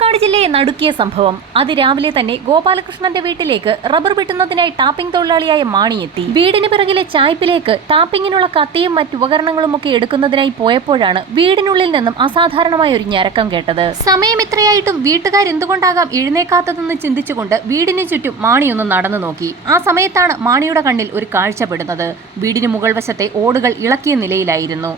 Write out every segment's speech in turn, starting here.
പാലക്കാട് ജില്ലയെ നടുക്കിയ സംഭവം. അതിരാവിലെ തന്നെ ഗോപാലകൃഷ്ണന്റെ വീട്ടിലേക്ക് റബ്ബർ വെട്ടുന്നതിനായി ടാപ്പിംഗ് തൊഴിലാളിയായ മാണി എത്തി. വീടിന് പിറകിലെ ചായ്പിലേക്ക് ടാപ്പിങ്ങിനുള്ള കത്തിയും മറ്റുപകരണങ്ങളുമൊക്കെ എടുക്കുന്നതിനായി പോയപ്പോഴാണ് വീടിനുള്ളിൽ നിന്നും അസാധാരണമായ ഒരു ഞരക്കം കേട്ടത്. സമയം ഇത്രയായിട്ടും വീട്ടുകാരെന്തുകൊണ്ടാകാം എഴുന്നേക്കാത്തതെന്ന് ചിന്തിച്ചുകൊണ്ട് വീടിന് ചുറ്റും മാണിയൊന്ന് നടന്നു നോക്കി. ആ സമയത്താണ് മാണിയുടെ കണ്ണിൽ ഒരു കാഴ്ചപ്പെടുന്നത്. വീടിന് മുകൾ വശത്തെ ഓടുകൾ ഇളക്കിയ നിലയിലായിരുന്നു.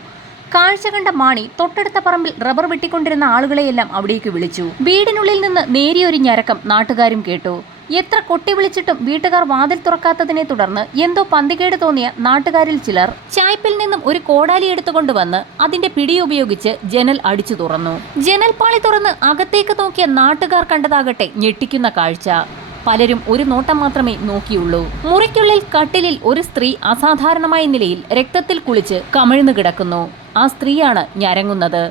കാഴ്ച കണ്ട മാണി തൊട്ടടുത്ത പറമ്പിൽ റബ്ബർ വെട്ടിക്കൊണ്ടിരുന്ന ആളുകളെയെല്ലാം അവിടേക്ക് വിളിച്ചു. വീടിനുള്ളിൽ നിന്ന് നേരിയൊരു ഞരക്കം നാട്ടുകാരും കേട്ടു. എത്ര കൊട്ടി വിളിച്ചിട്ടും വീട്ടുകാർ വാതിൽ തുറക്കാത്തതിനെ തുടർന്ന് എന്തോ പന്തികേട് തോന്നിയ നാട്ടുകാരിൽ ചിലർ ചായ്പിൽ നിന്നും ഒരു കോടാലി എടുത്തുകൊണ്ടുവന്ന് അതിന്റെ പിടി ഉപയോഗിച്ച് ജനൽ അടിച്ചു തുറന്നു. ജനൽപ്പാളി തുറന്ന് അകത്തേക്ക് നോക്കിയ നാട്ടുകാർ കണ്ടതാകട്ടെ ഞെട്ടിക്കുന്ന കാഴ്ച. പലരും ഒരു നോട്ടം മാത്രമേ നോക്കിയുള്ളൂ. മുറിക്കുള്ളിൽ കട്ടിലിൽ ഒരു സ്ത്രീ അസാധാരണമായ നിലയിൽ രക്തത്തിൽ കുളിച്ച് കമിഴ്ന്നു കിടക്കുന്നു. ആ സ്ത്രീയാണ് ഞരങ്ങുന്നത്.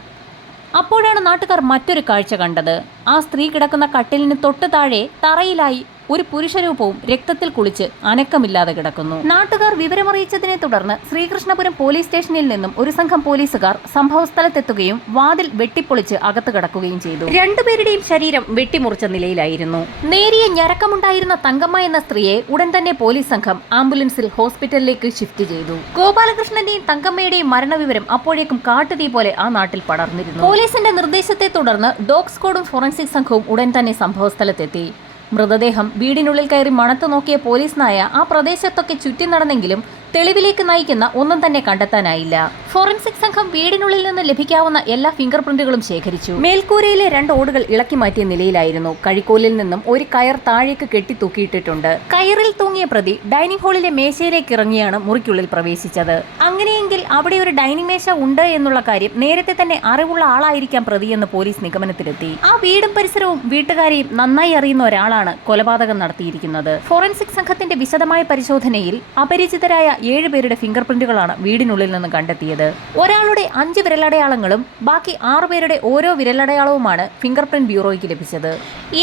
അപ്പോഴാണ് നാട്ടുകാർ മറ്റൊരു കാഴ്ച കണ്ടത്. ആ സ്ത്രീ കിടക്കുന്ന കട്ടിലിന് തൊട്ട് താഴെ തറയിലായി ഒരു പുരുഷരൂപവും രക്തത്തിൽ കുളിച്ച് അനക്കമില്ലാതെ കിടക്കുന്നു. നാട്ടുകാർ വിവരമറിയിച്ചതിനെ തുടർന്ന് ശ്രീകൃഷ്ണപുരം പോലീസ് സ്റ്റേഷനിൽ നിന്നും ഒരു സംഘം പോലീസുകാർ സംഭവസ്ഥലത്തെത്തുകയും വാതിൽ വെട്ടിപ്പൊളിച്ച് അകത്ത് കടക്കുകയും ചെയ്തു. രണ്ടുപേരുടെയും ശരീരം വെട്ടിമുറിച്ച നിലയിലായിരുന്നു. നേരിയ ഞരക്കമുണ്ടായിരുന്ന തങ്കമ്മ എന്ന സ്ത്രീയെ ഉടൻ തന്നെ പോലീസ് സംഘം ആംബുലൻസിൽ ഹോസ്പിറ്റലിലേക്ക് ഷിഫ്റ്റ് ചെയ്തു. ഗോപാലകൃഷ്ണന്റെയും തങ്കമ്മയുടെയും മരണവിവരം അപ്പോഴേക്കും കാട്ടുതീ പോലെ ആ നാട്ടിൽ പടർന്നിരുന്നു. പോലീസിന്റെ നിർദ്ദേശത്തെ തുടർന്ന് ഡോഗ് സ്ക്വാഡും ഫോറൻസിക് സംഘവും ഉടൻ തന്നെ സംഭവസ്ഥലത്തെത്തി. മൃതദേഹം വീടിനുള്ളിൽ കയറി മണത്തു നോക്കിയ പോലീസ് നായ ആ പ്രദേശത്തൊക്കെ ചുറ്റി നടന്നെങ്കിലും തെളിവിലേക്ക് നയിക്കുന്ന ഒന്നും തന്നെ കണ്ടെത്താനായില്ല. ഫോറൻസിക് സംഘം വീടിനുള്ളിൽ നിന്ന് ലഭിക്കാവുന്ന എല്ലാ ഫിംഗർ പ്രിന്റുകളും ശേഖരിച്ചു. മേൽക്കൂരയിലെ 2 ഓടുകൾ ഇളക്കി മാറ്റിയ നിലയിലായിരുന്നു. കഴിക്കോലിൽ നിന്നും ഒരു കയർ താഴേക്ക് കെട്ടി തൂക്കിയിട്ടിട്ടുണ്ട്. കയറിൽ തൂങ്ങിയ പ്രതി ഡൈനിങ് ഹാളിലെ മേശയിലേക്ക് ഇറങ്ങിയാണ് മുറിക്കുള്ളിൽ പ്രവേശിച്ചത്. അങ്ങനെയെങ്കിൽ അവിടെ ഒരു ഡൈനിങ് മേശ ഉണ്ട് എന്നുള്ള കാര്യം നേരത്തെ തന്നെ അറിവുള്ള ആളായിരിക്കാം പ്രതിയെന്ന് പോലീസ് നിഗമനത്തിലെത്തി. ആ വീടും പരിസരവും വീട്ടുകാരെയും നന്നായി അറിയുന്ന ഒരാളാണ് കൊലപാതകം നടത്തിയിരിക്കുന്നത്. ഫോറൻസിക് സംഘത്തിന്റെ വിശദമായ പരിശോധനയിൽ അപരിചിതരായ 7 പേരുടെ ഫിംഗർ പ്രിന്റുകളാണ് വീടിനുള്ളിൽ നിന്ന് കണ്ടെത്തിയത്. ഒരാളുടെ 5 വിരലടയാളങ്ങളും ബാക്കി 6 പേരുടെ ഓരോ വിരലടയാളവുമാണ് ഫിംഗർ പ്രിന്റ് ബ്യൂറോയ്ക്ക് ലഭിച്ചത്.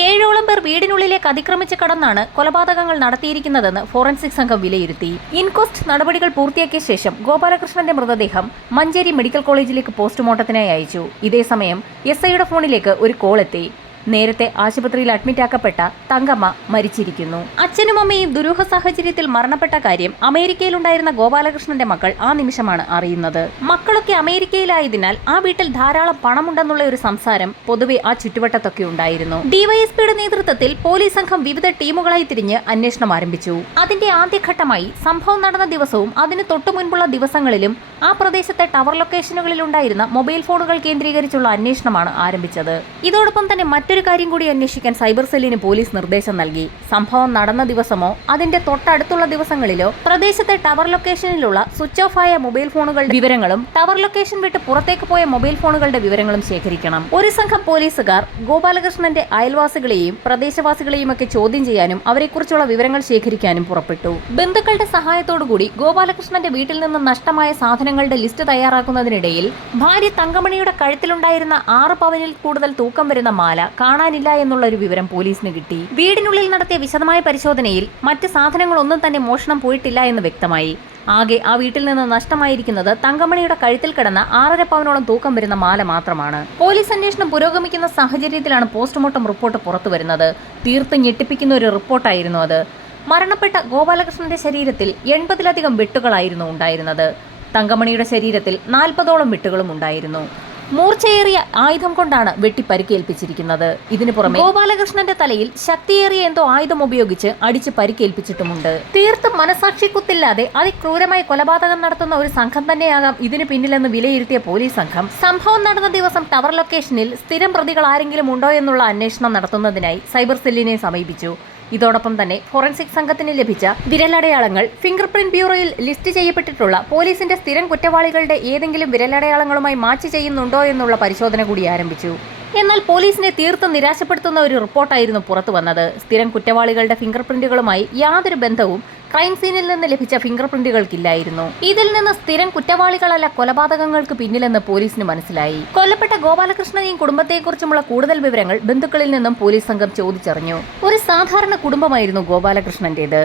7ഓളം പേർ വീടിനുള്ളിലേക്ക് അതിക്രമിച്ച് കടന്നാണ് കൊലപാതകങ്ങൾ നടത്തിയിരിക്കുന്നതെന്ന് ഫോറൻസിക് സംഘം വിലയിരുത്തി. ഇൻക്വസ്റ്റ് നടപടികൾ പൂർത്തിയാക്കിയ ശേഷം ഗോപാലകൃഷ്ണന്റെ മൃതദേഹം മഞ്ചേരി മെഡിക്കൽ കോളേജിലേക്ക് പോസ്റ്റ്മോർട്ടത്തിനായി അയച്ചു. ഇതേസമയം SIയുടെ ഫോണിലേക്ക് ഒരു കോൾ എത്തി. നേരത്തെ ആശുപത്രിയിൽ അഡ്മിറ്റാക്കപ്പെട്ട തങ്കമ്മ മരിച്ചിരിക്കുന്നു. അച്ഛനും അമ്മയും ദുരൂഹ സാഹചര്യത്തിൽ മരണപ്പെട്ട കാര്യം അമേരിക്കയിലുണ്ടായിരുന്ന ഗോപാലകൃഷ്ണന്റെ മക്കൾ ആ നിമിഷമാണ് അറിയുന്നത്. മക്കളൊക്കെ അമേരിക്കയിലായതിനാൽ ആ വീട്ടിൽ ധാരാളം പണമുണ്ടെന്നുള്ള ഒരു സംസാരം പൊതുവെ ആ ചുറ്റുവട്ടത്തൊക്കെ ഉണ്ടായിരുന്നു. ഡിവൈഎസ്പിയുടെ നേതൃത്വത്തിൽ പോലീസ് സംഘം വിവിധ ടീമുകളായി തിരിഞ്ഞ് അന്വേഷണം ആരംഭിച്ചു. അതിന്റെ ആദ്യഘട്ടമായി സംഭവം നടന്ന ദിവസവും അതിന് തൊട്ടു മുൻപുള്ള ദിവസങ്ങളിലും ആ പ്രദേശത്തെ ടവർ ലൊക്കേഷനുകളിൽ ഉണ്ടായിരുന്ന മൊബൈൽ ഫോണുകൾ കേന്ദ്രീകരിച്ചുള്ള അന്വേഷണമാണ് ആരംഭിച്ചത്. ഇതോടൊപ്പം തന്നെ മറ്റൊരു കാര്യം കൂടി അന്വേഷിക്കാൻ സൈബർ സെല്ലിന് പോലീസ് നിർദ്ദേശം നൽകി. സംഭവം നടന്ന ദിവസമോ അതിന്റെ തൊട്ടടുത്തുള്ള ദിവസങ്ങളിലോ പ്രദേശത്തെ ടവർ ലൊക്കേഷനിലുള്ള സ്വിച്ച് ഓഫ് ആയ മൊബൈൽ ഫോണുകളുടെ വിവരങ്ങളും ടവർ ലൊക്കേഷൻ വിട്ട് പുറത്തേക്ക് പോയ മൊബൈൽ ഫോണുകളുടെ വിവരങ്ങളും ശേഖരിക്കണം. ഒരു സംഘം പോലീസുകാർ ഗോപാലകൃഷ്ണന്റെ അയൽവാസികളെയും പ്രദേശവാസികളെയും ഒക്കെ ചോദ്യം ചെയ്യാനും അവരെക്കുറിച്ചുള്ള വിവരങ്ങൾ ശേഖരിക്കാനും പുറപ്പെട്ടു. ബന്ധുക്കളുടെ സഹായത്തോടുകൂടി ഗോപാലകൃഷ്ണന്റെ വീട്ടിൽ നിന്ന് നഷ്ടമായ സാധനങ്ങളുടെ ലിസ്റ്റ് തയ്യാറാക്കുന്നതിനിടയിൽ ഭാര്യ തങ്കമണിയുടെ കഴുത്തിലുണ്ടായിരുന്ന 6 പവനിൽ കൂടുതൽ തൂക്കം വരുന്ന മാല കാണാനില്ല എന്നുള്ള ഒരു വിവരം പോലീസിന് കിട്ടി. വീടിനുള്ളിൽ നടത്തിയ വിശദമായ പരിശോധനയിൽ മറ്റ് സാധനങ്ങളൊന്നും തന്നെ മോഷണം പോയിട്ടില്ല എന്ന് വ്യക്തമായി. ആകെ ആ വീട്ടിൽ നിന്ന് നഷ്ടമായിരിക്കുന്നത് തങ്കമണിയുടെ കഴുത്തിൽ കിടന്ന 6.5 പവനോളം തൂക്കം വരുന്ന മാല മാത്രമാണ്. പോലീസ് അന്വേഷണം പുരോഗമിക്കുന്ന സാഹചര്യത്തിലാണ് പോസ്റ്റ്മോർട്ടം റിപ്പോർട്ട് പുറത്തുവരുന്നത്. തീർത്തും ഞെട്ടിപ്പിക്കുന്ന ഒരു റിപ്പോർട്ടായിരുന്നു അത്. മരണപ്പെട്ട ഗോപാലകൃഷ്ണന്റെ ശരീരത്തിൽ 80ലധികം വെട്ടുകളായിരുന്നു ഉണ്ടായിരുന്നത്. തങ്കമണിയുടെ ശരീരത്തിൽ 40ഓളം വെട്ടുകളും ഉണ്ടായിരുന്നു. മൂർച്ചയേറിയ ആയുധം കൊണ്ടാണ് വെട്ടി പരിക്കേൽപ്പിച്ചിരിക്കുന്നത്. ഇതിനു പുറമെ ഗോപാലകൃഷ്ണന്റെ തലയിൽ ശക്തിയേറിയ എന്തോ ആയുധം ഉപയോഗിച്ച് അടിച്ച് പരിക്കേൽപ്പിച്ചിട്ടുമുണ്ട്. തീർത്തും മനസാക്ഷിക്കുത്തില്ലാതെ അതിക്രൂരമായി കൊലപാതകം നടത്തുന്ന ഒരു സംഘം തന്നെയാകാം ഇതിനു പിന്നിലെന്ന് വിലയിരുത്തിയ പോലീസ് സംഘം സംഭവം നടന്ന ദിവസം ടവർ ലൊക്കേഷനിൽ സ്ഥിരം പ്രതികൾ ആരെങ്കിലും ഉണ്ടോ എന്നുള്ള അന്വേഷണം നടത്തുന്നതിനായി സൈബർ സെല്ലിനെ സമീപിച്ചു. ഇതോടൊപ്പം തന്നെ ഫോറൻസിക് സംഘത്തിന് ലഭിച്ച വിരലടയാളങ്ങൾ ഫിംഗർ പ്രിന്റ് ബ്യൂറോയിൽ ലിസ്റ്റ് ചെയ്യപ്പെട്ടിട്ടുള്ള പോലീസിന്റെ സ്ഥിരം കുറ്റവാളികളുടെ ഏതെങ്കിലും വിരലടയാളങ്ങളുമായി മാച്ച് ചെയ്യുന്നുണ്ടോ എന്നുള്ള പരിശോധന കൂടി ആരംഭിച്ചു. എന്നാൽ പോലീസിനെ തീർത്തും നിരാശപ്പെടുത്തുന്ന ഒരു റിപ്പോർട്ടായിരുന്നു പുറത്തു വന്നത്. സ്ഥിരം കുറ്റവാളികളുടെ ഫിംഗർ പ്രിന്റുകളുമായി യാതൊരു ബന്ധവും ക്രൈം സീനിൽ നിന്ന് ലഭിച്ച ഫിംഗർ പ്രിന്റുകൾക്കില്ലായിരുന്നു. ഇതിൽ നിന്ന് സ്ഥിരം കുറ്റവാളികളല്ല കൊലപാതകങ്ങൾക്ക് പിന്നിലെന്ന് പോലീസിന് മനസ്സിലായി. കൊല്ലപ്പെട്ട ഗോപാലകൃഷ്ണനെയും കുടുംബത്തെക്കുറിച്ചുമുള്ള കൂടുതൽ വിവരങ്ങൾ ബന്ധുക്കളിൽ നിന്നും പോലീസ് സംഘം ചോദിച്ചറിഞ്ഞു. ഒരു സാധാരണ കുടുംബമായിരുന്നു ഗോപാലകൃഷ്ണന്റേത്.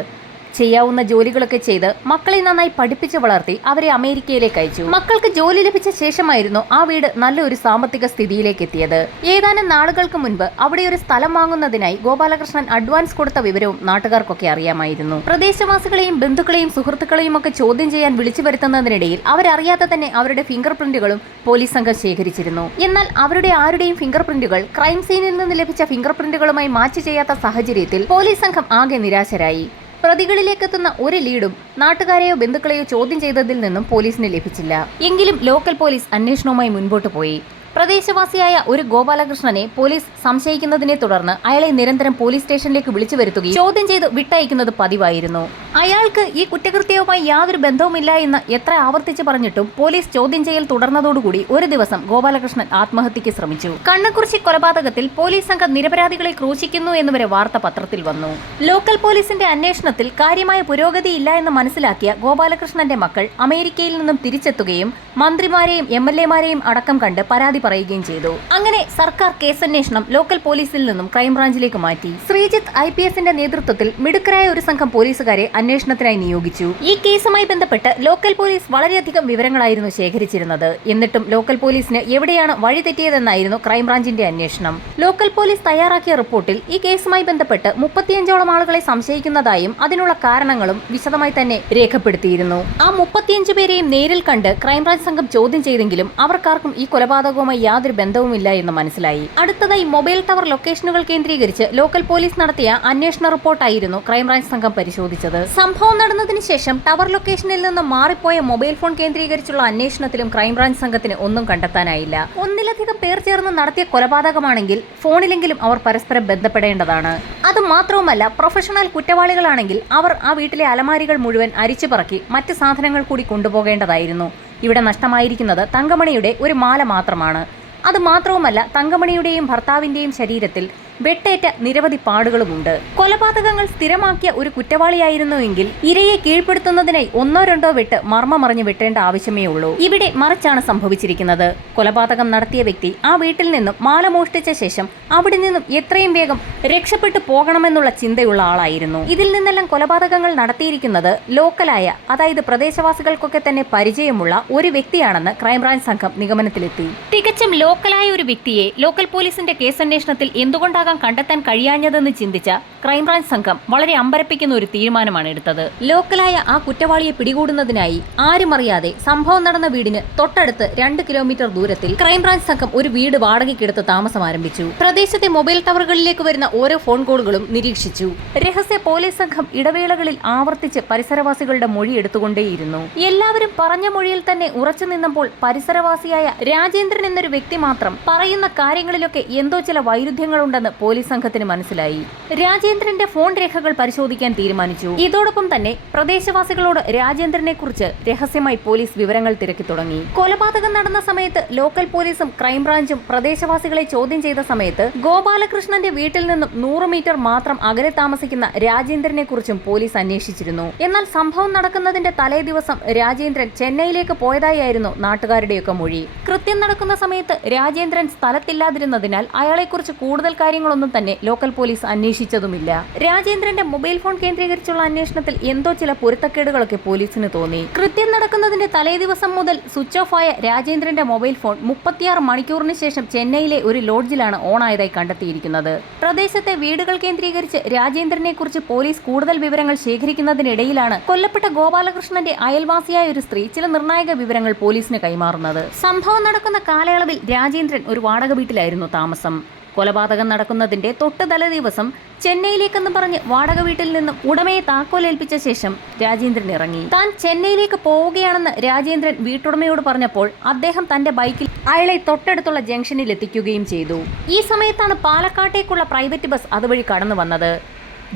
ചെയ്യാവുന്ന ജോലികളൊക്കെ ചെയ്ത് മക്കളെ നന്നായി പഠിപ്പിച്ചു വളർത്തി അവരെ അമേരിക്കയിലേക്ക് അയച്ചു. മക്കൾക്ക് ജോലി ലഭിച്ച ശേഷമായിരുന്നു ആ വീട് നല്ലൊരു സാമ്പത്തിക സ്ഥിതിയിലേക്ക് എത്തിയത്. ഏതാനും നാളുകൾക്ക് മുൻപ് അവിടെ ഒരു സ്ഥലം വാങ്ങുന്നതിനായി ഗോപാലകൃഷ്ണൻ അഡ്വാൻസ് കൊടുത്ത വിവരവും നാട്ടുകാർക്കൊക്കെ അറിയാമായിരുന്നു. പ്രദേശവാസികളെയും ബന്ധുക്കളെയും സുഹൃത്തുക്കളെയും ഒക്കെ ചോദ്യം ചെയ്യാൻ വിളിച്ചു വരുത്തുന്നതിനിടയിൽ അവരറിയാതെ തന്നെ അവരുടെ ഫിംഗർ പ്രിന്റുകളും പോലീസ് സംഘം ശേഖരിച്ചിരുന്നു. എന്നാൽ അവരുടെ ആരുടെയും ഫിംഗർ പ്രിന്റുകൾ ക്രൈം സീനിൽ നിന്ന് ലഭിച്ച ഫിംഗർ പ്രിന്റുകളുമായി മാച്ച് ചെയ്യാത്ത സാഹചര്യത്തിൽ പോലീസ് സംഘം ആകെ നിരാശരായി. പ്രതികളിലേക്കെത്തുന്ന ഒരു ലീഡും നാട്ടുകാരെയോ ബന്ധുക്കളെയോ ചോദ്യം ചെയ്തതിൽ നിന്നും പോലീസിന് ലഭിച്ചില്ല. എങ്കിലും ലോക്കൽ പോലീസ് അന്വേഷണവുമായി മുൻപോട്ട് പോയി. പ്രദേശവാസിയായ ഒരു ഗോപാലകൃഷ്ണനെ പോലീസ് സംശയിക്കുന്നതിനെ തുടർന്ന് അയാളെ നിരന്തരം പോലീസ് സ്റ്റേഷനിലേക്ക് വിളിച്ചു വരുത്തുകയും ചോദ്യം ചെയ്ത് വിട്ടയക്കുന്നത് പതിവായിരുന്നു. അയാൾക്ക് ഈ കുറ്റകൃത്യവുമായി യാതൊരു ബന്ധവുമില്ല എന്ന് എത്ര ആവർത്തിച്ച് പറഞ്ഞിട്ടും പോലീസ് ചോദ്യം ചെയ്യൽ തുടർന്നതോടുകൂടി ഒരു ദിവസം ഗോപാലകൃഷ്ണൻ ആത്മഹത്യക്ക് ശ്രമിച്ചു. കണ്ണക്കുറിശി കൊലപാതകത്തിൽ പോലീസ് സംഘം നിരപരാധികളെ ക്രൂശിക്കുന്നു എന്നുവരെ വാർത്ത പത്രത്തിൽ വന്നു. ലോക്കൽ പോലീസിന്റെ അന്വേഷണത്തിൽ കാര്യമായ പുരോഗതിയില്ല എന്ന് മനസ്സിലാക്കിയ ഗോപാലകൃഷ്ണന്റെ മക്കൾ അമേരിക്കയിൽ നിന്നും തിരിച്ചെത്തുകയും മന്ത്രിമാരെയും MLA-മാരെയും അടക്കം കണ്ട് പരാതി പറയുകയും ചെയ്തു. അങ്ങനെ സർക്കാർ കേസന്വേഷണം ലോക്കൽ പോലീസിൽ നിന്നും ക്രൈംബ്രാഞ്ചിലേക്ക് മാറ്റി. ശ്രീജിത്ത് IPSന്റെ നേതൃത്വത്തിൽ മിടുക്കരായ ഒരു സംഘം പോലീസുകാരെ അന്വേഷണത്തിനായി നിയോഗിച്ചു. ഈ കേസുമായി ബന്ധപ്പെട്ട് ലോക്കൽ പോലീസ് വളരെയധികം വിവരങ്ങളായിരുന്നു ശേഖരിച്ചിരുന്നത്. എന്നിട്ടും ലോക്കൽ പോലീസിന് എവിടെയാണ് വഴി തെറ്റിയതെന്നായിരുന്നു ക്രൈംബ്രാഞ്ചിന്റെ അന്വേഷണം. ലോക്കൽ പോലീസ് തയ്യാറാക്കിയ റിപ്പോർട്ടിൽ ഈ കേസുമായി ബന്ധപ്പെട്ട് 35ഓളം ആളുകളെ സംശയിക്കുന്നതായും അതിനുള്ള കാരണങ്ങളും വിശദമായി തന്നെ രേഖപ്പെടുത്തിയിരുന്നു. ആ 35 പേരെയും നേരിൽ കണ്ട് ക്രൈംബ്രാഞ്ച് സംഘം ചോദ്യം ചെയ്തെങ്കിലും അവർക്കാർക്കും ഈ കൊലപാതകവുമായി യാതൊരു ബന്ധവുമില്ല എന്ന് മനസ്സിലായി. അടുത്തതായി മൊബൈൽ ടവർ ലൊക്കേഷനുകൾ കേന്ദ്രീകരിച്ച് ലോക്കൽ പോലീസ് നടത്തിയ അന്വേഷണ റിപ്പോർട്ടായിരുന്നു ക്രൈംബ്രാഞ്ച് സംഘം പരിശോധിച്ചത്. സംഭവം നടന്നതിന് ശേഷം ടവർ ലൊക്കേഷനിൽ നിന്ന് മാറിപ്പോയ മൊബൈൽ ഫോൺ കേന്ദ്രീകരിച്ചുള്ള അന്വേഷണത്തിലും ക്രൈംബ്രാഞ്ച് സംഘത്തിന് ഒന്നും കണ്ടെത്താനായില്ല. ഒന്നിലധികം പേർ ചേർന്ന് നടത്തിയ കൊലപാതകമാണെങ്കിൽ ഫോണിലെങ്കിലും അവർ പരസ്പരം ബന്ധപ്പെടേണ്ടതാണ്. അത് മാത്രവുമല്ല, പ്രൊഫഷണൽ കുറ്റവാളികളാണെങ്കിൽ അവർ ആ വീട്ടിലെ അലമാരികൾ മുഴുവൻ അരിച്ചു പറക്കി മറ്റ് സാധനങ്ങൾ കൂടി കൊണ്ടുപോകേണ്ടതായിരുന്നു. ഇവിടെ നഷ്ടമായിരിക്കുന്നത് തങ്കമണിയുടെ ഒരു മാല മാത്രമാണ്. അത് മാത്രവുമല്ല, തങ്കമണിയുടെയും ഭർത്താവിന്റെയും ശരീരത്തിൽ വെട്ടേറ്റ നിരവധി പാടുകളുമുണ്ട്. കൊലപാതകങ്ങൾ സ്ഥിരമാക്കിയ ഒരു കുറ്റവാളിയായിരുന്നുവെങ്കിൽ ഇരയെ കീഴ്പ്പെടുത്തുന്നതിനായി 1-2 വെട്ട് മർമ്മമറിഞ്ഞ് വെട്ടേണ്ട ആവശ്യമേ ഉള്ളൂ. ഇവിടെ മറിച്ചാണ് സംഭവിച്ചിരിക്കുന്നത്. കൊലപാതകം നടത്തിയ വ്യക്തി ആ വീട്ടിൽ നിന്നും മാല മോഷ്ടിച്ച ശേഷം അവിടെ നിന്നും എത്രയും വേഗം രക്ഷപ്പെട്ടു പോകണമെന്നുള്ള ചിന്തയുള്ള ആളായിരുന്നു. ഇതിൽ നിന്നെല്ലാം കൊലപാതകങ്ങൾ നടത്തിയിരിക്കുന്നത് ലോക്കലായ, അതായത് പ്രദേശവാസികൾക്കൊക്കെ തന്നെ പരിചയമുള്ള ഒരു വ്യക്തിയാണെന്ന് ക്രൈംബ്രാഞ്ച് സംഘം നിഗമനത്തിലെത്തി. തികച്ചും ലോക്കലായ ഒരു വ്യക്തിയെ ലോക്കൽ പോലീസിന്റെ കേസന്വേഷണത്തിൽ എന്തുകൊണ്ടാണ് കണ്ടെത്താൻ കഴിയാഞ്ഞതെന്ന് ചിന്തിച്ച ക്രൈംബ്രാഞ്ച് സംഘം വളരെ അമ്പരപ്പിക്കുന്ന ഒരു തീരുമാനമാണ് എടുത്തത്. ലോക്കലായ ആ കുറ്റവാളിയെ പിടികൂടുന്നതിനായി ആരും അറിയാതെ സംഭവം നടന്ന വീടിന് തൊട്ടടുത്ത് 2 കിലോമീറ്റർ ദൂരത്തിൽ ക്രൈംബ്രാഞ്ച് സംഘം ഒരു വീട് വാടകയ്ക്കെടുത്ത് താമസം ആരംഭിച്ചു. പ്രദേശത്തെ മൊബൈൽ ടവറുകളിലേക്ക് വരുന്ന ഓരോ ഫോൺ കോളുകളും നിരീക്ഷിച്ചു. രഹസ്യ പോലീസ് സംഘം ഇടവേളകളിൽ ആവർത്തിച്ച് പരിസരവാസികളുടെ മൊഴി എടുത്തുകൊണ്ടേയിരുന്നു. എല്ലാവരും പറഞ്ഞ മൊഴിയിൽ തന്നെ ഉറച്ചു നിന്നപ്പോൾ പരിസരവാസിയായ രാജേന്ദ്രൻ എന്നൊരു വ്യക്തി മാത്രം പറയുന്ന കാര്യങ്ങളിലൊക്കെ എന്തോ ചില വൈരുദ്ധ്യങ്ങളുണ്ടെന്ന് പോലീസ് സംഘത്തിന് മനസ്സിലായി. രാജേന്ദ്രന്റെ ഫോൺ രേഖകൾ പരിശോധിക്കാൻ തീരുമാനിച്ചു. ഇതോടൊപ്പം തന്നെ പ്രദേശവാസികളോട് രാജേന്ദ്രനെ കുറിച്ച് രഹസ്യമായി പോലീസ് വിവരങ്ങൾ തിരക്കി തുടങ്ങി. കൊലപാതകം നടന്ന സമയത്ത് ലോക്കൽ പോലീസും ക്രൈംബ്രാഞ്ചും പ്രദേശവാസികളെ ചോദ്യം ചെയ്ത സമയത്ത് ഗോപാലകൃഷ്ണന്റെ വീട്ടിൽ നിന്നും 100 മീറ്റർ മാത്രം അകലെ താമസിക്കുന്ന രാജേന്ദ്രനെ കുറിച്ചും പോലീസ് അന്വേഷിച്ചിരുന്നു. എന്നാൽ സംഭവം നടക്കുന്നതിന്റെ തലേ ദിവസം രാജേന്ദ്രൻ ചെന്നൈയിലേക്ക് പോയതായിരുന്നു നാട്ടുകാരുടെയൊക്കെ മൊഴി. കൃത്യം നടക്കുന്ന സമയത്ത് രാജേന്ദ്രൻ സ്ഥലത്തില്ലാതിരുന്നതിനാൽ അയാളെക്കുറിച്ച് കൂടുതൽ കാര്യങ്ങളൊന്നും തന്നെ ലോക്കൽ പോലീസ് അന്വേഷിച്ചതുമില്ല. രാജേന്ദ്രന്റെ മൊബൈൽ ഫോൺ കേന്ദ്രീകരിച്ചുള്ള അന്വേഷണത്തിൽ എന്തോ ചില പൊരുത്തക്കേടുകളൊക്കെ പോലീസിന് തോന്നി. കൃത്യം നടക്കുന്നതിന്റെ തലേ ദിവസം മുതൽ സ്വിച്ച് ഓഫ് ആയ രാജേന്ദ്രന്റെ മൊബൈൽ ഫോൺ 36 മണിക്കൂറിന് ശേഷം ചെന്നൈയിലെ ഒരു ലോഡ്ജിലാണ് ഓൺ ആയതായി കണ്ടെത്തിയിരിക്കുന്നത്. പ്രദേശത്തെ വീടുകൾ കേന്ദ്രീകരിച്ച് രാജേന്ദ്രനെ കുറിച്ച് പോലീസ് കൂടുതൽ വിവരങ്ങൾ ശേഖരിക്കുന്നതിനിടയിലാണ് കൊല്ലപ്പെട്ട ഗോപാലകൃഷ്ണന്റെ അയൽവാസിയായ ഒരു സ്ത്രീ ചില നിർണായക വിവരങ്ങൾ പോലീസിന് കൈമാറുന്നത്. സംഭവം നടക്കുന്ന കാലയളവിൽ രാജേന്ദ്രൻ ഒരു വാടക വീട്ടിലായിരുന്നു താമസം. കൊലപാതകം നടക്കുന്നതിന്റെ തൊട്ട് തലേ ദിവസം ചെന്നൈയിലേക്കെന്ന് പറഞ്ഞ് വാടക വീട്ടിൽ നിന്നും ഉടമയെ താക്കോലേൽപ്പിച്ച ശേഷം രാജേന്ദ്രൻ ഇറങ്ങി. താൻ ചെന്നൈയിലേക്ക് പോവുകയാണെന്ന് രാജേന്ദ്രൻ വീട്ടുടമയോട് പറഞ്ഞപ്പോൾ അദ്ദേഹം തന്റെ ബൈക്കിൽ അയാളെ തൊട്ടടുത്തുള്ള ജംഗ്ഷനിൽ എത്തിക്കുകയും ചെയ്തു. ഈ സമയത്താണ് പാലക്കാട്ടേക്കുള്ള പ്രൈവറ്റ് ബസ് അതുവഴി കടന്നു വന്നത്.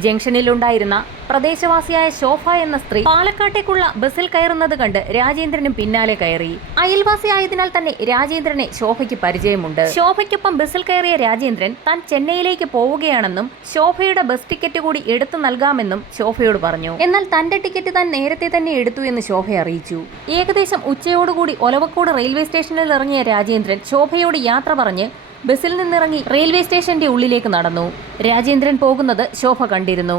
ജംഗ്ഷനിലുണ്ടായിരുന്ന പ്രദേശവാസിയായ ശോഭ എന്ന സ്ത്രീ പാലക്കാട്ടേക്കുള്ള ബസ്സിൽ കയറുന്നത് കണ്ട് രാജേന്ദ്രനും പിന്നാലെ കയറി. അയൽവാസിയായതിനാൽ തന്നെ രാജേന്ദ്രനെ ശോഭയ്ക്ക് പരിചയമുണ്ട്. ശോഭയ്ക്കൊപ്പം ബസ്സിൽ കയറിയ രാജേന്ദ്രൻ താൻ ചെന്നൈയിലേക്ക് പോവുകയാണെന്നും ശോഭയുടെ ബസ് ടിക്കറ്റ് കൂടി എടുത്തു നൽകാമെന്നും ശോഭയോട് പറഞ്ഞു. എന്നാൽ തന്റെ ടിക്കറ്റ് താൻ നേരത്തെ തന്നെ എടുത്തു എന്ന് ശോഭ അറിയിച്ചു. ഏകദേശം ഉച്ചയോടുകൂടി ഒലവക്കോട് റെയിൽവേ സ്റ്റേഷനിൽ ഇറങ്ങിയ രാജേന്ദ്രൻ ശോഭയോട് യാത്ര പറഞ്ഞ് ബസ്സിൽ നിന്നിറങ്ങി റെയിൽവേ സ്റ്റേഷന്റെ ഉള്ളിലേക്ക് നടന്നു. രാജേന്ദ്രൻ പോകുന്നത് ശോഭ കണ്ടിരുന്നു.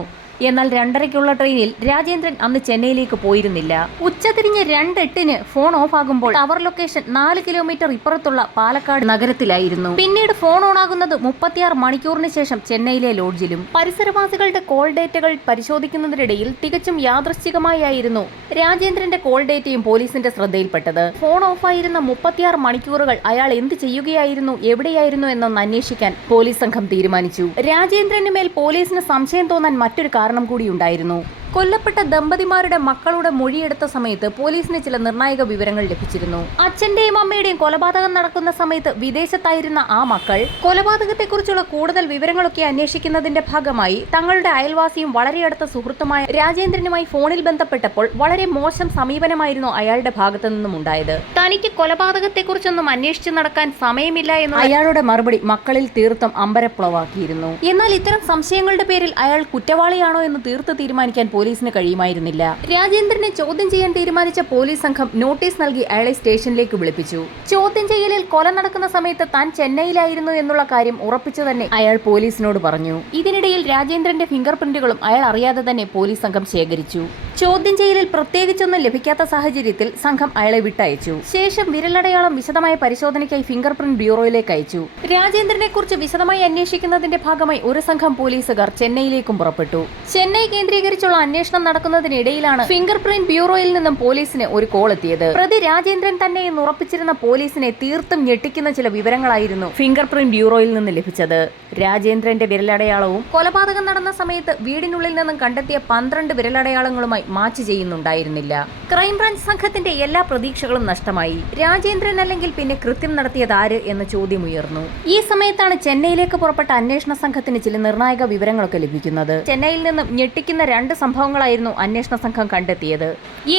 എന്നാൽ 2:30-ക്കുള്ള ട്രെയിനിൽ രാജേന്ദ്രൻ അന്ന് ചെന്നൈയിലേക്ക് പോയിരുന്നില്ല. ഉച്ചതിരിഞ്ഞ് 2:08-ന് ഫോൺ ഓഫ് ആകുമ്പോൾ ടവർ ലൊക്കേഷൻ 4 കിലോമീറ്റർ ഇപ്പുറത്തുള്ള പാലക്കാട് നഗരത്തിലായിരുന്നു. പിന്നീട് ഫോൺ ഓണാകുന്നത് 36 മണിക്കൂറിന് ശേഷം ചെന്നൈയിലെ ലോഡ്ജിലും. പരിസരവാസികളുടെ കോൾ ഡേറ്റകൾ പരിശോധിക്കുന്നതിനിടയിൽ തികച്ചും യാദൃശ്ചികമായായിരുന്നു രാജേന്ദ്രന്റെ കോൾ ഡേറ്റയും പോലീസിന്റെ ശ്രദ്ധയിൽപ്പെട്ടത്. ഫോൺ ഓഫായിരുന്ന 36 മണിക്കൂറുകൾ അയാൾ എന്ത് ചെയ്യുകയായിരുന്നു, എവിടെയായിരുന്നു എന്നൊന്ന് അന്വേഷിക്കാൻ പോലീസ് സംഘം തീരുമാനിച്ചു. രാജേന്ദ്രന് മേൽ പോലീസിന് സംശയം തോന്നാൻ മറ്റൊരു കാരണം കൂടിയുണ്ടായിരുന്നു. കൊല്ലപ്പെട്ട ദമ്പതിമാരുടെ മക്കളുടെ മൊഴിയെടുത്ത സമയത്ത് പോലീസിന് ചില നിർണായക വിവരങ്ങൾ ലഭിച്ചിരുന്നു. അച്ഛന്റെയും അമ്മയുടെയും കൊലപാതകം നടക്കുന്ന സമയത്ത് വിദേശത്തായിരുന്ന ആ മക്കൾ കൊലപാതകത്തെക്കുറിച്ചുള്ള കൂടുതൽ വിവരങ്ങളൊക്കെ അന്വേഷിക്കുന്നതിന്റെ ഭാഗമായി തങ്ങളുടെ അയൽവാസിയും വളരെ അടുത്ത സുഹൃത്തുമായ രാജേന്ദ്രനുമായി ഫോണിൽ ബന്ധപ്പെട്ടപ്പോൾ വളരെ മോശം സമീപനമായിരുന്നു അയാളുടെ ഭാഗത്തു നിന്നും ഉണ്ടായത്. തനിക്ക് കൊലപാതകത്തെക്കുറിച്ചൊന്നും അന്വേഷിച്ചു നടക്കാൻ സമയമില്ല എന്ന അയാളുടെ മറുപടി മക്കളിൽ തീർത്തും അമ്പരപ്പുളവാക്കിയിരുന്നു. എന്നാൽ ഇത്തരം സംശയങ്ങളുടെ പേരിൽ അയാൾ കുറ്റവാളിയാണോ എന്ന് തീർത്ത് തീരുമാനിക്കാൻ പോലീസിന് കഴിയുമായിരുന്നില്ല. രാജേന്ദ്രനെ ചോദ്യം ചെയ്യാൻ തീരുമാനിച്ച പോലീസ് സംഘം നോട്ടീസ് നൽകി അയാളെ സ്റ്റേഷനിലേക്ക് വിളിപ്പിച്ചു. ചോദ്യം ചെയ്യലിൽ കൊല നടക്കുന്ന സമയത്ത് താൻ ചെന്നൈയിലായിരുന്നു എന്നുള്ള കാര്യം ഉറപ്പിച്ചു തന്നെ അയാൾ പോലീസിനോട് പറഞ്ഞു. ഇതിനിടയിൽ രാജേന്ദ്രന്റെ ഫിംഗർ പ്രിന്റുകളും അയാൾ അറിയാതെ തന്നെ പോലീസ് സംഘം ശേഖരിച്ചു. ചോദ്യം ചെയ്യലിൽ പ്രത്യേകിച്ചൊന്നും ലഭിക്കാത്ത സാഹചര്യത്തിൽ സംഘം അയാളെ വിട്ടയച്ചു. ശേഷം വിരലടയാളം വിശദമായ പരിശോധനയ്ക്കായി ഫിംഗർ പ്രിന്റ് ബ്യൂറോയിലേക്ക് അയച്ചു. രാജേന്ദ്രനെ കുറിച്ച് വിശദമായി അന്വേഷിക്കുന്നതിന്റെ ഭാഗമായി ഒരു സംഘം പോലീസുകാർ ചെന്നൈയിലേക്കും പുറപ്പെട്ടു. ചെന്നൈ കേന്ദ്രീകരിച്ചുള്ള അന്വേഷണം നടക്കുന്നതിനിടയിലാണ് ഫിംഗർ പ്രിന്റ് ബ്യൂറോയിൽ നിന്നും പോലീസിന് ഒരു കോൾ എത്തിയത്. പ്രതി രാജേന്ദ്രൻ തന്നെ എന്ന് ഉറപ്പിച്ചിരുന്ന പോലീസിനെ തീർത്തും ഞെട്ടിക്കുന്ന ചില വിവരങ്ങളായിരുന്നു ഫിംഗർ പ്രിന്റ് ബ്യൂറോയിൽ നിന്ന് ലഭിച്ചത്. രാജേന്ദ്രന്റെ വിരലടയാളവും കൊലപാതകം നടന്ന സമയത്ത് വീടിനുള്ളിൽ നിന്നും കണ്ടെത്തിയ 12 വിരലടയാളങ്ങളുമായി മാച്ച് ചെയ്യുന്നുണ്ടായിരുന്നില്ല. ക്രൈംബ്രാഞ്ച് സംഘത്തിന്റെ എല്ലാ പ്രതീക്ഷകളും നഷ്ടമായി. രാജേന്ദ്രൻ അല്ലെങ്കിൽ പിന്നെ കൃത്യം നടത്തിയത് ആര് എന്ന ചോദ്യം ഉയർന്നു. ഈ സമയത്താണ് ചെന്നൈയിലേക്ക് പുറപ്പെട്ട അന്വേഷണ സംഘത്തിന് ചില നിർണായക വിവരങ്ങളൊക്കെ ലഭിക്കുന്നത്. ചെന്നൈയിൽ നിന്നും ഞെട്ടിക്കുന്ന 2 സംഭവങ്ങളായിരുന്നു അന്വേഷണ സംഘം കണ്ടെത്തിയത്.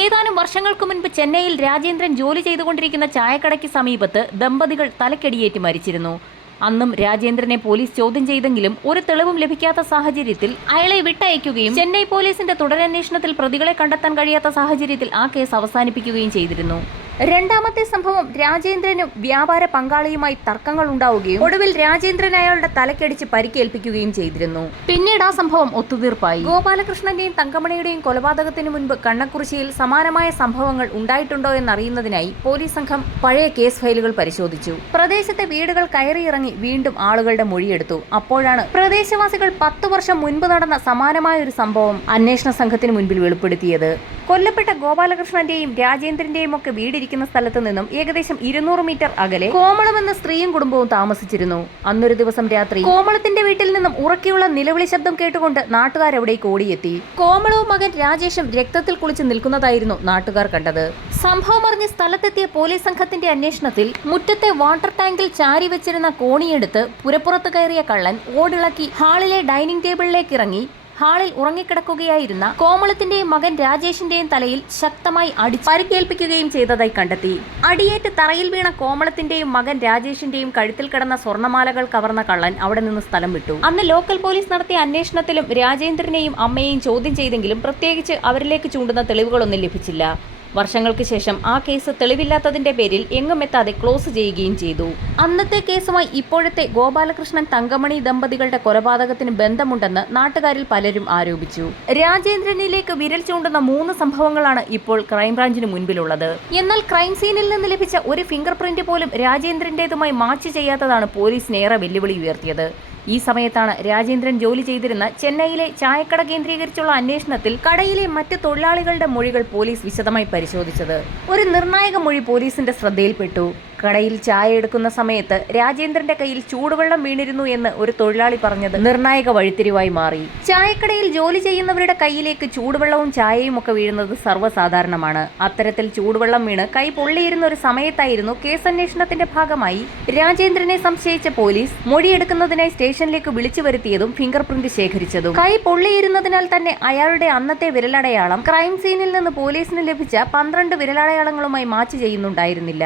ഏതാനും വർഷങ്ങൾക്ക് മുൻപ് ചെന്നൈയിൽ രാജേന്ദ്രൻ ജോലി ചെയ്തുകൊണ്ടിരിക്കുന്ന ചായക്കടയ്ക്ക് സമീപത്ത് ദമ്പതികൾ തലക്കടിയേറ്റ് മരിച്ചിരുന്നു. അന്നും രാജേന്ദ്രനെ പോലീസ് ചോദ്യം ചെയ്തെങ്കിലും ഒരു തെളിവും ലഭിക്കാത്ത സാഹചര്യത്തിൽ അയാളെ വിട്ടയക്കുകയും ചെന്നൈ പോലീസിന്റെ തുടരന്വേഷണത്തിൽ പ്രതികളെ കണ്ടെത്താൻ കഴിയാത്ത സാഹചര്യത്തിൽ ആ കേസ് അവസാനിപ്പിക്കുകയും ചെയ്തിരുന്നു. രണ്ടാമത്തെ സംഭവം രാജേന്ദ്രനും വ്യാപാര പങ്കാളിയുമായി തർക്കങ്ങൾ ഉണ്ടാവുകയും ഒടുവിൽ രാജേന്ദ്രൻ അയാളുടെ തലക്കടിച്ച് പരിക്കേൽപ്പിക്കുകയും ചെയ്തിരുന്നു. പിന്നീട് ആ സംഭവം ഒത്തുതീർപ്പായി. ഗോപാലകൃഷ്ണന്റെയും തങ്കമണിയുടെയും കൊലപാതകത്തിന് മുൻപ് കണ്ണക്കുറിശ്ശിയിൽ സമാനമായ സംഭവങ്ങൾ ഉണ്ടായിട്ടുണ്ടോ എന്നറിയുന്നതിനായി പോലീസ് സംഘം പഴയ കേസ് ഫയലുകൾ പരിശോധിച്ചു. പ്രദേശത്തെ വീടുകൾ കയറിയിറങ്ങി വീണ്ടും ആളുകളുടെ മൊഴിയെടുത്തു. അപ്പോഴാണ് പ്രദേശവാസികൾ 10 വർഷം മുൻപ് നടന്ന സമാനമായ ഒരു സംഭവം അന്വേഷണ സംഘത്തിന് മുൻപിൽ വെളിപ്പെടുത്തിയത്. കൊല്ലപ്പെട്ട ഗോപാലകൃഷ്ണന്റെയും രാജേന്ദ്രന്റെയും ഒക്കെ വീടിരിക്കുന്ന സ്ഥലത്ത് നിന്നും ഏകദേശം 200 മീറ്റർ അകലെ കോമളം എന്ന സ്ത്രീയും കുടുംബവും താമസിച്ചിരുന്നു. അന്നൊരു ദിവസം രാത്രി കോമളത്തിന്റെ വീട്ടിൽ നിന്നും ഉറക്കെയുള്ള നിലവിളി ശബ്ദം കേട്ടുകൊണ്ട് നാട്ടുകാരവിടേക്ക് ഓടിയെത്തി. കോമളവും മകൻ രാജേഷും രക്തത്തിൽ കുളിച്ച് നിൽക്കുന്നതായിരുന്നു നാട്ടുകാർ കണ്ടത്. സംഭവം അറിഞ്ഞ് സ്ഥലത്തെത്തിയ പോലീസ് സംഘത്തിന്റെ അന്വേഷണത്തിൽ മുറ്റത്തെ വാട്ടർ ടാങ്കിൽ ചാരി വെച്ചിരുന്ന കോണിയെടുത്ത് പുരപ്പുറത്ത് കയറിയ കള്ളൻ ഓടിളക്കി ഹാളിലെ ഡൈനിങ് ടേബിളിലേക്ക് ഇറങ്ങി ഹാളിൽ ഉറങ്ങിക്കിടക്കുകയായിരുന്ന കോമളത്തിന്റെയും മകൻ രാജേഷിന്റെയും തലയിൽ ശക്തമായി അടിച്ച് പരിക്കേൽപ്പിക്കുകയും ചെയ്തതായി കണ്ടെത്തി. അടിയേറ്റ് തറയിൽ വീണ കോമളത്തിന്റെയും മകൻ രാജേഷിന്റെയും കഴുത്തിൽ കിടന്ന സ്വർണ്ണമാലകൾ കവർന്ന കള്ളൻ അവിടെ നിന്ന് സ്ഥലം വിട്ടു. അന്ന് ലോക്കൽ പോലീസ് നടത്തിയ അന്വേഷണത്തിലും രാജേന്ദ്രനെയും അമ്മയെയും ചോദ്യം ചെയ്തെങ്കിലും പ്രത്യേകിച്ച് അവരിലേക്ക് ചൂണ്ടുന്ന തെളിവുകളൊന്നും ലഭിച്ചില്ല. വർഷങ്ങൾക്ക് ശേഷം ആ കേസ് തെളിവില്ലാത്തതിന്റെ പേരിൽ എങ്ങുമെത്താതെ ക്ലോസ് ചെയ്യുകയും ചെയ്തു. അന്നത്തെ കേസുമായി ഇപ്പോഴത്തെ ഗോപാലകൃഷ്ണൻ തങ്കമണി ദമ്പതികളുടെ കൊലപാതകത്തിന് ബന്ധമുണ്ടെന്ന് നാട്ടുകാരിൽ പലരും ആരോപിച്ചു. രാജേന്ദ്രനിലേക്ക് വിരൽ ചൂണ്ടുന്ന 3 സംഭവങ്ങളാണ് ഇപ്പോൾ ക്രൈംബ്രാഞ്ചിന് മുൻപിലുള്ളത്. എന്നാൽ ക്രൈം സീനിൽ നിന്ന് ലഭിച്ച ഒരു ഫിംഗർ പ്രിന്റ് പോലും രാജേന്ദ്രന്റേതുമായി മാച്ച് ചെയ്യാത്തതാണ് പോലീസിനേറെ വെല്ലുവിളി ഉയർത്തിയത്. ഈ സമയത്താണ് രാജേന്ദ്രൻ ജോലി ചെയ്തിരുന്ന ചെന്നൈയിലെ ചായക്കട കേന്ദ്രീകരിച്ചുള്ള അന്വേഷണത്തിൽ കടയിലെ മറ്റ് തൊഴിലാളികളുടെ മൊഴികൾ പോലീസ് വിശദമായി പരിശോധിച്ചത്. ഒരു നിർണായക മൊഴി പോലീസിന്റെ ശ്രദ്ധയിൽപ്പെട്ടു. കടയിൽ ചായ എടുക്കുന്ന സമയത്ത് രാജേന്ദ്രന്റെ കയ്യിൽ ചൂടുവെള്ളം വീണിരുന്നു എന്ന് ഒരു തൊഴിലാളി പറഞ്ഞത് നിർണായക വഴിത്തിരിവായി മാറി. ചായക്കടയിൽ ജോലി ചെയ്യുന്നവരുടെ കയ്യിലേക്ക് ചൂടുവെള്ളവും ചായയും ഒക്കെ വീഴുന്നത് സർവ്വസാധാരണമാണ്. അത്തരത്തിൽ ചൂടുവെള്ളം വീണ് കൈ പൊള്ളിയിരുന്ന ഒരു സമയത്തായിരുന്നു കേസന്വേഷണത്തിന്റെ ഭാഗമായി രാജേന്ദ്രനെ സംശയിച്ച പോലീസ് മൊഴിയെടുക്കുന്നതിനായി സ്റ്റേഷനിലേക്ക് വിളിച്ചു വരുത്തിയതും ഫിംഗർ പ്രിന്റ് ശേഖരിച്ചതും. കൈ പൊള്ളിയിരുന്നതിനാൽ തന്നെ അയാളുടെ അന്നത്തെ വിരലടയാളം ക്രൈം സീനിൽ നിന്ന് പോലീസിന് ലഭിച്ച 12 വിരലടയാളങ്ങളുമായി മാച്ച് ചെയ്യുന്നുണ്ടായിരുന്നില്ല.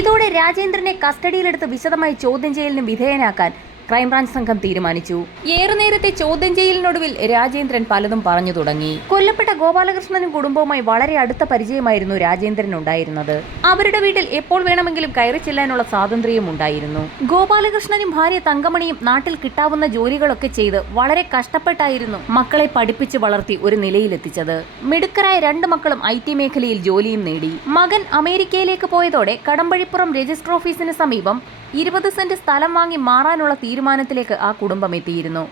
ഇതോടെ രാജേന്ദ്രനെ കസ്റ്റഡിയിലെടുത്ത് വിശദമായി ചോദ്യം ചെയ്യലിന് വിധേയനാക്കാൻ ക്രൈംബ്രാഞ്ച് സംഘം തീരുമാനിച്ചു. ഏറെ നേരത്തെ ചോദ്യം ചെയ്യലിനൊടുവിൽ രാജേന്ദ്രൻ പലതും പറഞ്ഞു തുടങ്ങി. കൊല്ലപ്പെട്ട ഗോപാലകൃഷ്ണനും കുടുംബവുമായി വളരെ അടുത്ത പരിചയമായിരുന്നു രാജേന്ദ്രൻ ഉണ്ടായിരുന്നത്. അവരുടെ വീട്ടിൽ എപ്പോൾ വേണമെങ്കിലും കയറി ചെല്ലാനുള്ള സ്വാതന്ത്ര്യവും ഉണ്ടായിരുന്നു. ഗോപാലകൃഷ്ണനും ഭാര്യ തങ്കമണിയും നാട്ടിൽ കിട്ടാവുന്ന ജോലികളൊക്കെ ചെയ്ത് വളരെ കഷ്ടപ്പെട്ടായിരുന്നു മക്കളെ പഠിപ്പിച്ച് വളർത്തി ഒരു നിലയിലെത്തിച്ചത്. മിടുക്കരായ 2 മക്കളും IT മേഖലയിൽ ജോലിയും നേടി. മകൻ അമേരിക്കയിലേക്ക് പോയതോടെ കടമ്പഴിപ്പുറം രജിസ്റ്റർ ഓഫീസിന് സമീപം 20 സെന്റ് സ്ഥലം വാങ്ങി മാറാനുള്ള തീരുമാനത്തിലേക്ക് ആ കുടുംബം എത്തിയിരുന്നു.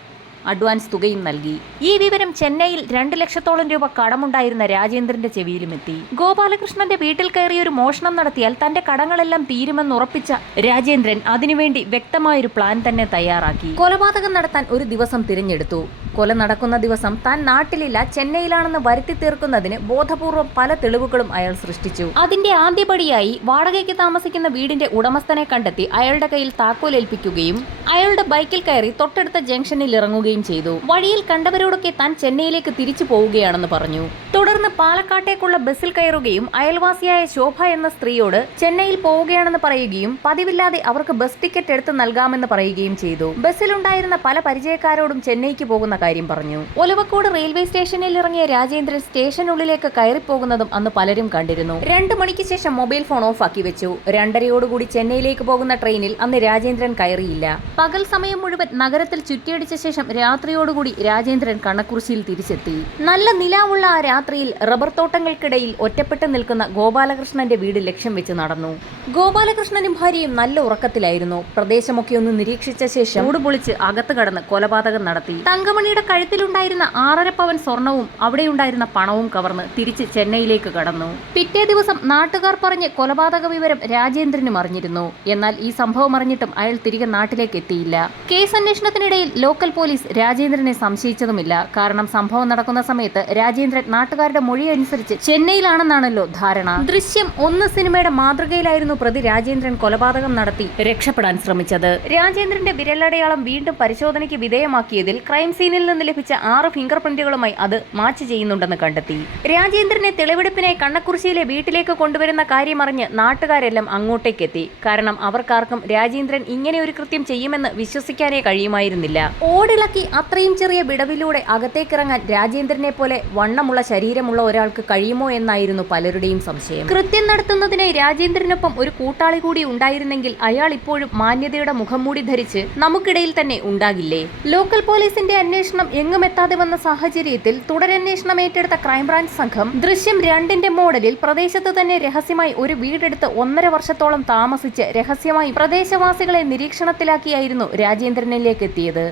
അഡ്വാൻസ് തുകയും നൽകി. ഈ വിവരം ചെന്നൈയിൽ 2 ലക്ഷത്തോളം രൂപ കടമുണ്ടായിരുന്ന രാജേന്ദ്രന്റെ ചെവിയിലുമെത്തി. ഗോപാലകൃഷ്ണന്റെ വീട്ടിൽ കയറി ഒരു മോഷണം നടത്തിയാൽ തന്റെ കടങ്ങളെല്ലാം തീരുമെന്ന് ഉറപ്പിച്ച രാജേന്ദ്രൻ അതിനുവേണ്ടി വ്യക്തമായൊരു പ്ലാൻ തന്നെ തയ്യാറാക്കി. കൊലപാതകം നടത്താൻ ഒരു ദിവസം തിരഞ്ഞെടുത്തു. കൊല നടക്കുന്ന ദിവസം താൻ നാട്ടിലില്ല, ചെന്നൈയിലാണെന്ന് വരുത്തി തീർക്കുന്നതിന് ബോധപൂർവം പല തെളിവുകളും അയാൾ സൃഷ്ടിച്ചു. അതിന്റെ ആദ്യപടിയായി വാടകയ്ക്ക് താമസിക്കുന്ന വീടിന്റെ ഉടമസ്ഥനെ കണ്ടെത്തി അയാളുടെ കയ്യിൽ താക്കോൽ ഏൽപ്പിക്കുകയും അയാളുടെ ബൈക്കിൽ കയറി തൊട്ടടുത്ത ജംഗ്ഷനിൽ ഇറങ്ങുകയും ചെയ്തു. വഴിയിൽ കണ്ടവരോടൊക്കെ താൻ ചെന്നൈയിലേക്ക് തിരിച്ചു പോവുകയാണെന്ന് പറഞ്ഞു. തുടർന്ന് പാലക്കാട്ടേക്കുള്ള ബസ്സിൽ കയറുകയും അയൽവാസിയായ ശോഭ എന്ന സ്ത്രീയോട് ചെന്നൈയിൽ പോവുകയാണെന്ന് പറയുകയും പതിവില്ലാതെ അവർക്ക് ബസ് ടിക്കറ്റ് എടുത്ത് നൽകാമെന്ന് പറയുകയും ചെയ്തു. ബസ്സിലുണ്ടായിരുന്ന പല പരിചയക്കാരോടും ചെന്നൈക്ക് പോകുന്ന കാര്യം പറഞ്ഞു. ഒലവക്കോട് റെയിൽവേ സ്റ്റേഷനിൽ ഇറങ്ങിയ രാജേന്ദ്രൻ സ്റ്റേഷനുള്ളിലേക്ക് കയറിപ്പോകുന്നതും അന്ന് പലരും കണ്ടിരുന്നു. 2 മണിക്ക് ശേഷം മൊബൈൽ ഫോൺ ഓഫ് ആക്കി വെച്ചു. 2:30 ചെന്നൈയിലേക്ക് പോകുന്ന ട്രെയിനിൽ അന്ന് രാജേന്ദ്രൻ കയറിയില്ല. പകൽ സമയം മുഴുവൻ നഗരത്തിൽ ചുറ്റിയടിച്ച ശേഷം രാത്രിയോടുകൂടി രാജേന്ദ്രൻ കണ്ണക്കുറിശ്ശിയിൽ തിരിച്ചെത്തി. നല്ല നിലാവുള്ള ആ രാത്രിയിൽ റബ്ബർ തോട്ടങ്ങൾക്കിടയിൽ ഒറ്റപ്പെട്ട് നിൽക്കുന്ന ഗോപാലകൃഷ്ണന്റെ വീട് ലക്ഷ്യം വെച്ച് നടന്നു. ഗോപാലകൃഷ്ണനും ഭാര്യയും നല്ല ഉറക്കത്തിലായിരുന്നു. പ്രദേശമൊക്കെ ഒന്ന് നിരീക്ഷിച്ച ശേഷം പൊളിച്ച് അകത്ത് കടന്ന് കൊലപാതകം നടത്തി. തങ്കമണിയുടെ കഴുത്തിലുണ്ടായിരുന്ന 6.5 പവൻ സ്വർണവും അവിടെയുണ്ടായിരുന്ന പണവും കവർന്ന് തിരിച്ച് ചെന്നൈയിലേക്ക് കടന്നു. പിറ്റേ ദിവസം നാട്ടുകാർ പറഞ്ഞ് കൊലപാതക വിവരം രാജേന്ദ്രനും അറിഞ്ഞിരുന്നു. എന്നാൽ ഈ സംഭവം അറിഞ്ഞിട്ടും അയാൾ തിരികെ നാട്ടിലേക്ക് എത്തിയില്ല. കേസ് അന്വേഷണത്തിനിടയിൽ ലോക്കൽ പോലീസ് രാജേന്ദ്രനെ സംശയിച്ചതുമില്ല. കാരണം സംഭവം നടക്കുന്ന സമയത്ത് രാജേന്ദ്രൻ നാട്ടുകാരുടെ മൊഴി അനുസരിച്ച് ചെന്നൈയിലാണെന്നാണല്ലോ ധാരണ. ദൃശ്യം 1 സിനിമയുടെ മാതൃകയിലായിരുന്നു പ്രതി രാജേന്ദ്രൻ കൊലപാതകം നടത്തി രക്ഷപ്പെടാൻ ശ്രമിച്ചത്. രാജേന്ദ്രന്റെ വിരലടയാളം വീണ്ടും പരിശോധനയ്ക്ക് വിധേയമാക്കിയതിൽ ക്രൈം സീനിൽ നിന്ന് ലഭിച്ച 6 ഫിംഗർ പ്രിന്റുകളുമായി അത് മാച്ച് ചെയ്യുന്നുണ്ടെന്ന് കണ്ടെത്തി. രാജേന്ദ്രനെ തെളിവെടുപ്പിനായി കണ്ണക്കുറിശ്ശിയിലെ വീട്ടിലേക്ക് കൊണ്ടുവരുന്ന കാര്യമറിഞ്ഞ് നാട്ടുകാരെല്ലാം അങ്ങോട്ടേക്കെത്തി. കാരണം അവർക്കാർക്കും രാജേന്ദ്രൻ ഇങ്ങനെ ഒരു കൃത്യം ചെയ്യുമെന്ന് വിശ്വസിക്കാനേ കഴിയുമായിരുന്നില്ല. ഓടിളക്കി അത്രയും ചെറിയ വിടവിലൂടെ അകത്തേക്കിറങ്ങാൻ രാജേന്ദ്രനെ പോലെ വണ്ണമുള്ള ശരീരമുള്ള ഒരാൾക്ക് കഴിയുമോ എന്നായിരുന്നു പലരുടെയും സംശയം. കൃത്യം നടത്തുന്നതിനായി രാജേന്ദ്രനൊപ്പം ഒരു കൂട്ടാളി കൂടി ഉണ്ടായിരുന്നെങ്കിൽ അയാൾ ഇപ്പോഴും മാന്യതയുടെ മുഖംമൂടി ധരിച്ച് നമുക്കിടയിൽ തന്നെ ഉണ്ടാകില്ലേ? ലോക്കൽ പോലീസിന്റെ അന്വേഷണം എങ്ങുമെത്താതെ വന്ന സാഹചര്യത്തിൽ തുടരന്വേഷണം ഏറ്റെടുത്ത ക്രൈംബ്രാഞ്ച് സംഘം ദൃശ്യം 2ന്റെ മോഡലിൽ പ്രദേശത്ത് തന്നെ രഹസ്യമായി ഒരു വീടെടുത്ത് 1.5 വർഷത്തോളം താമസിച്ച് രഹസ്യമായി പ്രദേശവാസികളെ നിരീക്ഷണത്തിലാക്കിയായിരുന്നു രാജേന്ദ്രനിലേക്ക് എത്തിയത്.